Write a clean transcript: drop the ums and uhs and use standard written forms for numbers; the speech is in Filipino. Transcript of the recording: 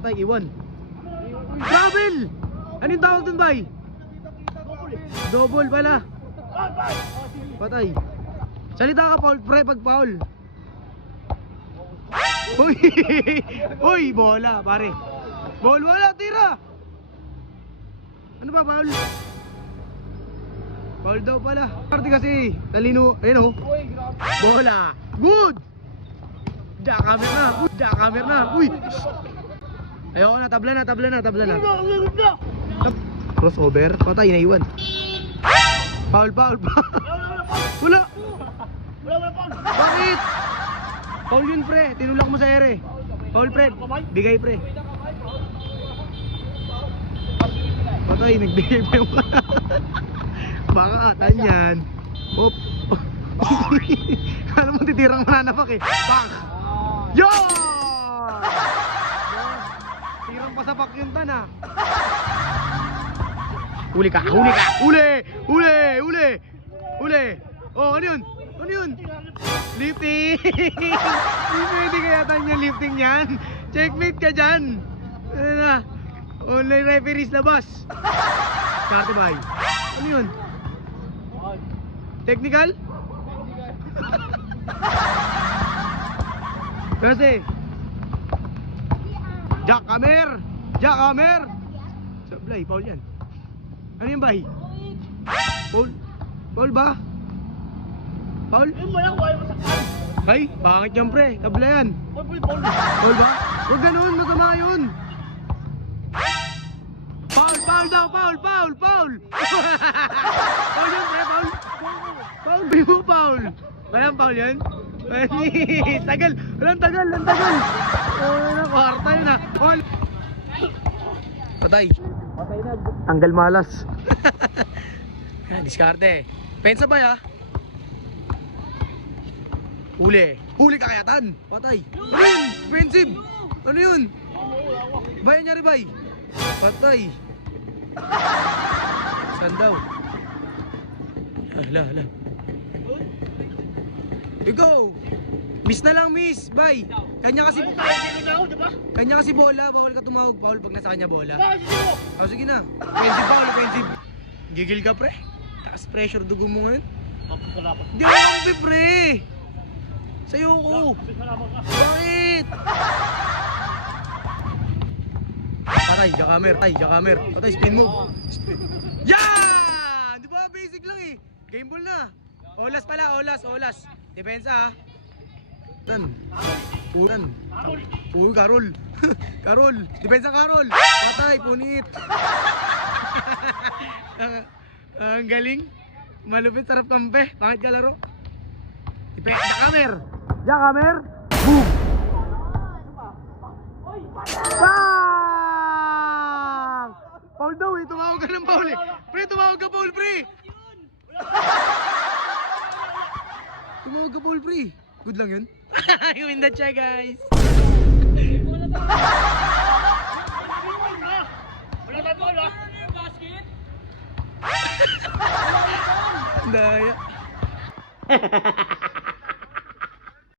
Patay, iwan. Travel! Ano yung tawag dun, bay? Double pala. Patay. Salita ka, Paul, pre, pag Paul. Uy! Uy, bola, pare. Ball, wala, tira! Ano ba, Paul? Paul daw pala. Parte kasi, talino, ayun o. Bola! Good! Jackamer na! Jackamer na! Uy! Ayoko na, tabla na, tabla na, tabla na. Crossover, patay, naiwan. Foul, foul, foul. Wala! Bakit? Foul yun, pre. Tinulak mo sa ere. Foul, pre. Bigay, pre. Patay, nagbigay pa yung baka atan yan. Hop. Alam mo, titirang mananapak eh. Bang! Yon! Tirang pa sa pak yun tan ah. Huli ka, huli ka, huli! Huli! Huli! Huli! Oh, ano yun? Ano yun? Lifting! Hindi pwede kaya tan yung lifting yan. Checkmate ka dyan. Ano na? Online referees labas. Karte bay. Ano yun? Technical? Kasi Jackamer! Jackamer! Sablay, Paul yan. Ano yung bay? Paul? Paul ba? Paul? Ay, pangit yan pre, tabla yan. Paul ba? Huwag ganun, masama yun. Paul, Paul daw, Paul, Paul, Paul. Paul yun pre, Paul. Paul, mo Paul. Walang Paul yan? Tagal, walang tagal, walang tagal. Kwarta yun ah. Paul. Patay. Patay na. Tanggal malas. Diskarte. Pensa ba ya? Huli. Huli ka kaya tan. Patay. Ano yun? Offensive. Ano yun? Bayan niya rin bay. Patay. Saan daw? Hala, hala. Ikaw. Miss na lang, miss. Bye. Kanya kasi bola. Bawal ka tumawag, Paul, pag nasa kanya bola. Oh, sige na. Offensive, Paul, offensive. Gigil ka, pre. Taas pressure dugo mo ngayon. Di ako kampi, pre. Sa'yo ko. Bakit? Patay, jackamer. Patay, jackamer. Patay, spin move. Yan! Di ba? Basic lang eh. Game ball na. Olas pala, olas, olas. Depensa ha. Tan. Punan. Uy, Karol. Karol. Depensa Karol. Patay, punit. Ang galing. Malupit, sarap kampe. Pangit ka laro. Jackamer. Jackamer. Boom. Bang! Paul daw eh. Tumawag ka ng Paul eh. Pre, tumawag ka Paul, pre. Tumawag ka Paul, pre. Good lang yun. You win that siya, guys. Wala ba bola? Basket? Daya.